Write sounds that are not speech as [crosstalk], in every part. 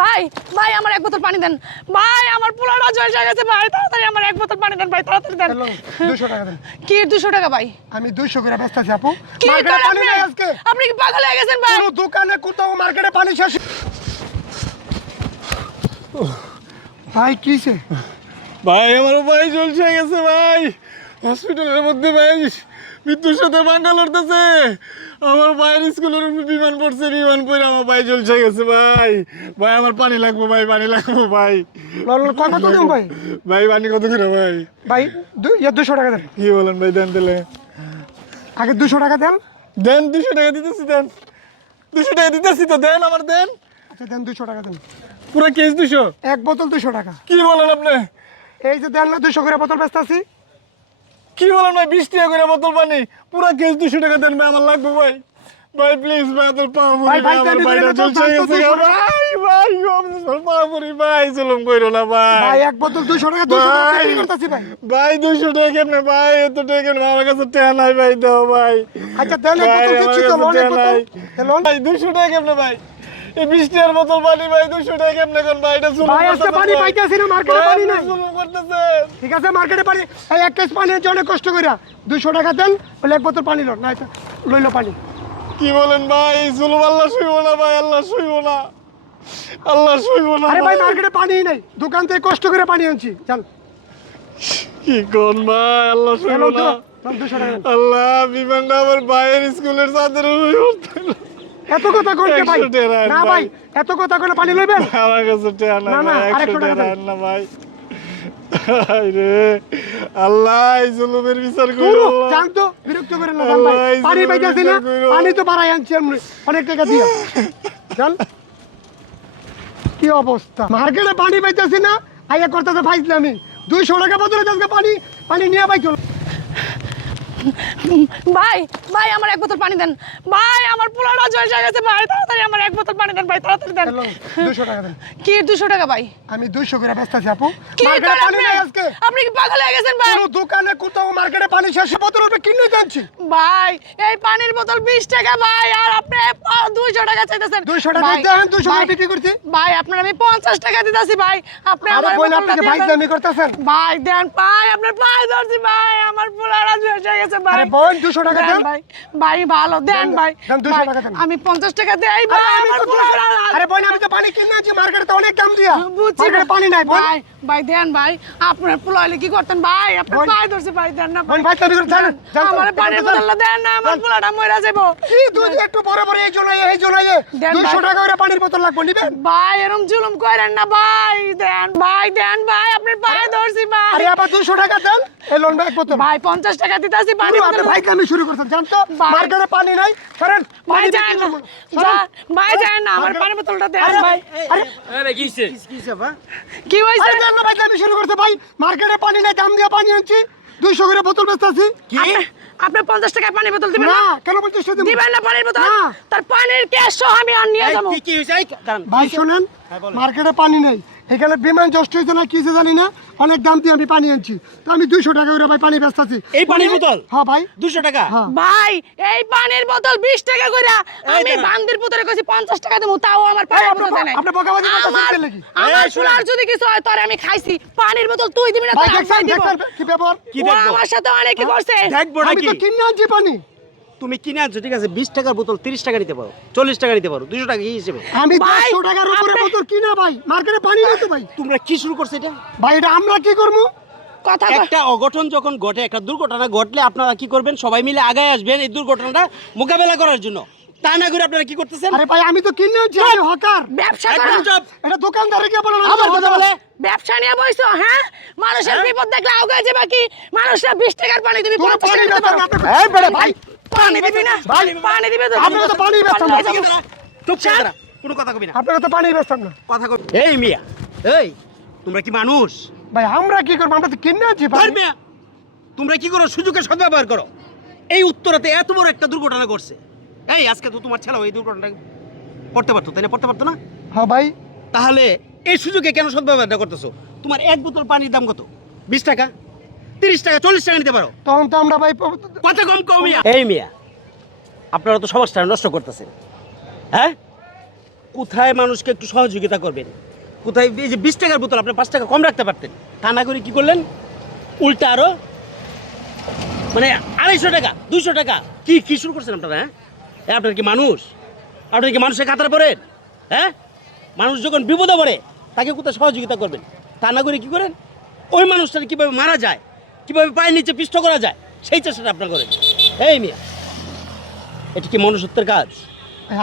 ভাই ভাই আমার এক বোতল পানি দেন। ভাই আমার পুরোটা জল হয়ে গেছে ভাই তাড়াতাড়ি আমার এক বোতল পানি দেন ভাই তাড়াতাড়ি দেন। দুশো টাকা দেন। কি দুশো টাকা ভাই? আমি দুইশো করে ব্যস্ত আছি আপু মার্কেটে পানি আপনি? নাই আজকে। আপনি কি পাগল হয়ে গেছেন ভাই? কোনো দোকানে কোথাও মার্কেটে পানি শেষ ভাই কিসে ভাই আমার ভাই চলছে গেছে ভাই। হসপিটালের মধ্যে ভাই। মৃত্যুর সাথে লড়তেছে। আমার ভাইয়ের স্কুলের বিমান পড়ছে বিমান পড়ে আমার ভাই চলছে গেছে ভাই। ভাই আমার পানি লাগবো ভাই পানি লাগবো ভাই। কত দেন ভাই? ভাই পানি কত করে ভাই? ভাই দুশো টাকা দেন। কি বলেন ভাই দেন তাহলে আগে দুশো টাকা দেন। দেন দুশো টাকা দিতেছি দেন। দুশো টাকা দিতেছি তো দেন আমার দেন। আচ্ছা দেন দুশো টাকা দেন। পুরো কেস দুশো এক বোতল দুশো টাকা। কি বলেন আপনি? এই যে দেন না দুশো করে বোতল ব্যস্ত আছি কি বলেন ভাই? বিশ টাকা করে বোতল পানি? পুরো কেস দুশো টাকা দেন ভাই আমার লাগবে ভাই। ভাই প্লিজ ভাই তোর পা ভাই, আমার দেন, চলছে ভাই ভাই তোর পা পড়ি ভাই জুলুম কইরো না ভাই। ভাই এক বোতল দুশো টাকা দুশো টাকা ভাই। বিক্রি করতেছি ভাই? ভাই দুইশো টাকা কেমনে? ভাই এত টাকা কেমনে আমার কাছে টাকা নাই ভাই দাও ভাই। আচ্ছা দেন এক বোতল দিচ্ছি তো লোন নাই। ভাই দুইশো টাকা কেমনে ভাই? এই বিশ টাকার বোতল পানি ভাই দুইশো টাকা কেমনে কোন ভাই? এটা ভাই আজকে পানি পাইতেছি না মার্কেটে ভাই, পানি নাই। জুলুম করতেছেন। ঠিক আছে মার্কেটে পানি এই এক কেস পানি হচ্ছে অনেক কষ্ট করে দুশো টাকা দেন বলে এক বোতল পানি লোন না লইলো পানি। কি বলেন ভাই জুলুম আল্লাহ শুইব না ভাই আল্লাহ শুইব না। আল্লাহ শুইব না আরে ভাই মার্কেটে পানি নাই দোকান থেকে কষ্ট করে পানি আনছি চল। কি কোন ভাই আল্লাহ শুইব তো না। আল্লাহ বিমানটা আমার ভাইয়ের স্কুলের ছাত্র এত কথা করতে ভাই। না ভাই। এত কথা করে পানি লইবেন? আমার কাছে টাকা না, না আরেকশো টাকা না ভাই। আল্লাহ এই জুলুমের বিচার করো জান বিরক্ত করে না জান ভাই। পানি পাইতেছি না পানি তো বাড়াই আনছি অনেক টাকা দিয়ে। চল [laughs] কি অবস্থা? মার্কেটে পানি পাইতেছি না আইয়া করতেছে ফাইজলে আমি দুইশো টাকা বদলে আজকে পানি পানি নিয়ে পাই চলো ভাই ভাই আমার এক বোতল পানি দেন। ভাই আমার পুরোটা জল হয়ে গেছে ভাই তাড়াতাড়ি আমার এক বোতল পানি দেন ভাই তাড়াতাড়ি দেন। দুশো টাকা দেন। কি দুশো টাকা ভাই? আমি দুইশো করে ব্যস্ত আছি আপু মার্কেটে পানি আপনি? নাই আজকে। আপনি কি পাগল হয়ে গেছেন ভাই? পুরো দোকানে কোথাও মার্কেটে পানি শেষ বোতল উপরে কিনে জানছি ভাই এই পানির বোতল বিশ টাকা ভাই আর আপনি দুইশো টাকা চাইতেছেন। দুইশো টাকা ভাই, দেন দুইশো টাকা বিক্রি করছি। ভাই আপনার আমি পঞ্চাশ টাকা দিতেছি ভাই। আপনি আমার বোন আপনাকে ভাই দামি করতেছেন। ভাই দেন ভাই আপনার পায়ে ধরছি ভাই আমার পুরাটা জল হয়ে গেছে ভাই। আরে বোন দুশো টাকা দেন ভাই ভাই ভালো দেন ভাই দেন, 200 টাকা দেন। আমি পঞ্চাশ টাকা দেই ভাই আরে বোন আমি তো পানি কিনে আনছি মার্কেটে দাম দিয়া। বুঝছি মার্কেটে পানি নাই ভাই ভাই দেন ভাই আপনার পোলাইলে কি করতেন ভাই? আপনার পায়ে ধরছে ভাই দেন না বোন ভাই তুমি করে জানেন আমার পানির বোতলটা দেন না আমার পোলাটা মরে যাব কি তুই একটু বড় বড় এই জন্য এই জন্য দেন দুইশো ভাই। টাকা করে পানির বোতল লাগবে নিবেন? ভাই এরম জুলুম করেন না ভাই দেন ভাই দেন ভাই আপনার পায়ে ধরছি ভাই। আরে আবার দুশো টাকা দেন? এই লোন ব্যাগ বোতল। ভাই পঞ্চাশ টাকা দিতেছি পানি বোতল। ভাই আমি শুরু করছেন জান তো ভাই। মার্কেটে পানি নাই কারণ ভাই পানি যান না। করব। ভাই যান না আমার পানি বোতলটা দেন আরে ভাই। আরে কি হয়েছে? আরে দেন না ভাই আমি শুরু করতে ভাই মার্কেটে পানি নাই দাম দিয়ে পানি আনছি দুইশো করে বোতল বেচতে আছি আপনি- আপনি পঞ্চাশ টাকায় পানি বোতল দিবেন না কেন বলছিস সেদিন? দিবেন না পানির বোতল? তার পানির ক্যাশ আমি আর নিয়ে যাব। ভাই শুনেন মার্কেটে পানি নেই এখানে বিমান জষ্ট হয়েছে না কিছু জানি না। অনেক দাম দিয়ে আমি পানি আনছি। তো আমি দুইশো টাকা করে ভাই পানি ব্যস্ত আছি। এই পানির বোতল? হ্যাঁ ভাই। দুশো টাকা? হ্যাঁ। ভাই এই পানির বোতল বিশ টাকা করে আমি বান্দির পুতরে কইছি পঞ্চাশ টাকা দেবো তাও আমার পানির আপনি বোতল নাই। আপনি বকাবাজি করতেছেন আমার এই, যদি কিছু হয় তোরে আমি খাইছি। পানির বোতল তুই দিবি না ভাই দেখছেন দেখছেন কি ব্যাপার? কি দেখব? আমার সাথে অনেক করছে। দেখব আমি তো কিনে আনছি পানি। তুমি কিনে আনছো ঠিক আছে? বিশ টাকার বোতল তিরিশ টাকা নিতে পারো চল্লিশ টাকা নিতে পারো দুশো টাকা কি হিসেবে। আমি দেড়শো টাকার উপরে বোতল কিনা ভাই? মার্কেটে পানি নেই ভাই। তোমরা কি শুরু করছ এটা? ভাই এটা আমরা কি করব? কথা একটা অঘটন যখন ঘটে একটা দুর্ঘটনা ঘটলে আপনারা কি করবেন? সবাই মিলে আগায় আসবেন এই দুর্ঘটনাটা মোকাবেলা করার জন্য। তা না করে আপনারা কি করতেছেন? আরে ভাই আমি তো কিনে আনছি আমি হকার। ব্যবসা করো এটা দোকানদারে কে বলেন আবার কথা বলে। ব্যবসা নিয়ে বইছো হ্যাঁ? মানুষের বিপদ দেখলে আগে যাবে কি? মানুষরা বিশ টাকার পানি তুমি কোনো পানি দিতে পারো। এই বেড়ে ভাই পানি দিবি না? পানি দিবে। তো। আপনারা তো পানি না। চুপ কোনো কথা কবি না। আপনারা তো পানি না। কথা কবি এই মিয়া এই তোমরা কি মানুষ? ভাই আমরা কি করব? আমরা তো কিনে ধর ভাই মিয়া তোমরা কি করো? সুযোগের সদ্ব্যবহার করো। এই উত্তরাতে এত বড় একটা দুর্ঘটনা ঘটছে। এই আজকে তো তোমার ছেলে এই দুর্ঘটনাটা পড়তে পারতো তাই না? পড়তে পারতো না? হ্যাঁ ভাই। তাহলে এই সুযোগে কেন সদ্ব্যবহারটা করতেছো? তোমার এক বোতল পানির দাম কত? বিশ টাকা। তিরিশ টাকা চল্লিশ টাকা নিতে পারো। তখন তো আমরা ভাই কত কম কম মিয়া। এই মিয়া আপনারা তো সমাজটা নষ্ট করতেছেন। হ্যাঁ? কোথায় মানুষকে একটু সহযোগিতা করবেন? কোথায় এই যে বিশ টাকার বোতল আপনি পাঁচ টাকা কম রাখতে পারতেন। তা না করে কি করলেন? উল্টা আরও মানে আড়াইশো টাকা দুইশো টাকা। কি কি শুরু করছেন আপনারা হ্যাঁ? আপনার কি মানুষ? আপনার কি মানুষের কাতার পড়েন? হ্যাঁ? মানুষ যখন বিপদে পড়ে তাকে কোথায় সহযোগিতা করবেন? তা না করে কি করেন? ওই মানুষটার কীভাবে মারা যায়? কীভাবে পায়ের নিচে পিষ্ট করা যায়? সেই চেষ্টাটা আপনার করেন। এই মিয়া এটা কি মনুষ্যত্বের কাজ?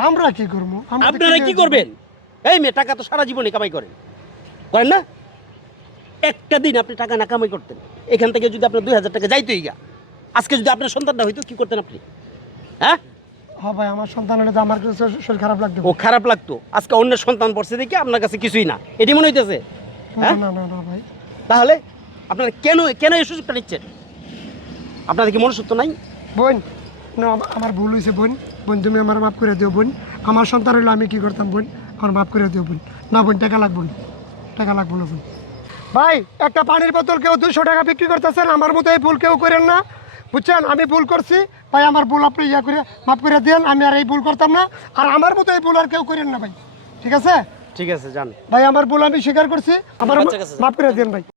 আমরা কি করব? আপনারা কি করবেন? এই মেয়ে টাকা তো সারা জীবনে কামাই করেন। করেন না? একটা দিন আপনি টাকা না কামাই করতেন। এখান থেকে যদি আপনার দুই হাজার টাকা যাইতোই গা আজকে যদি আপনার সন্তানটা হইতো কি করতেন আপনি? হ্যাঁ? হ্যাঁ ভাই আমার সন্তান হলে তো আমার কাছে শরীর খারাপ লাগবে ও খারাপ লাগতো। আজকে অন্যের সন্তান পড়ছে দেখে আপনার কাছে কিছুই না। এটি মনে হইতেছে? হ্যাঁ? না না না ভাই। তাহলে আপনারা কেন কেন এই সুযোগটা নিচ্ছেন? আপনাদের কি মনুষ্যত্ব নাই? বোন না আমার ভুল হয়েছে বোন। বোন তুমি আমার মাফ করে দিও বোন। আমার সন্তান হলে আমি কি করতাম বোন? আমার মাফ করে দিও বোন। না বোন টাকা লাগবো না। টাকা লাগবো না বোন। ভাই একটা পানির বোতল কেউ দুশো টাকা বিক্রি করতেছেন আমার মতো এই ভুল কেউ করেন না। বুঝছেন? আমি ভুল করছি। ভাই আমার ভুল আপনি ইয়া করে মাফ করে দেন আমি আর এই ভুল করতাম না। আর আমার মতো এই ভুল আর কেউ করেন না ভাই। ঠিক আছে? ঠিক আছে জান। ভাই আমার ভুল আমি স্বীকার করছি। আমার যাও। মাফ করে দেন ভাই।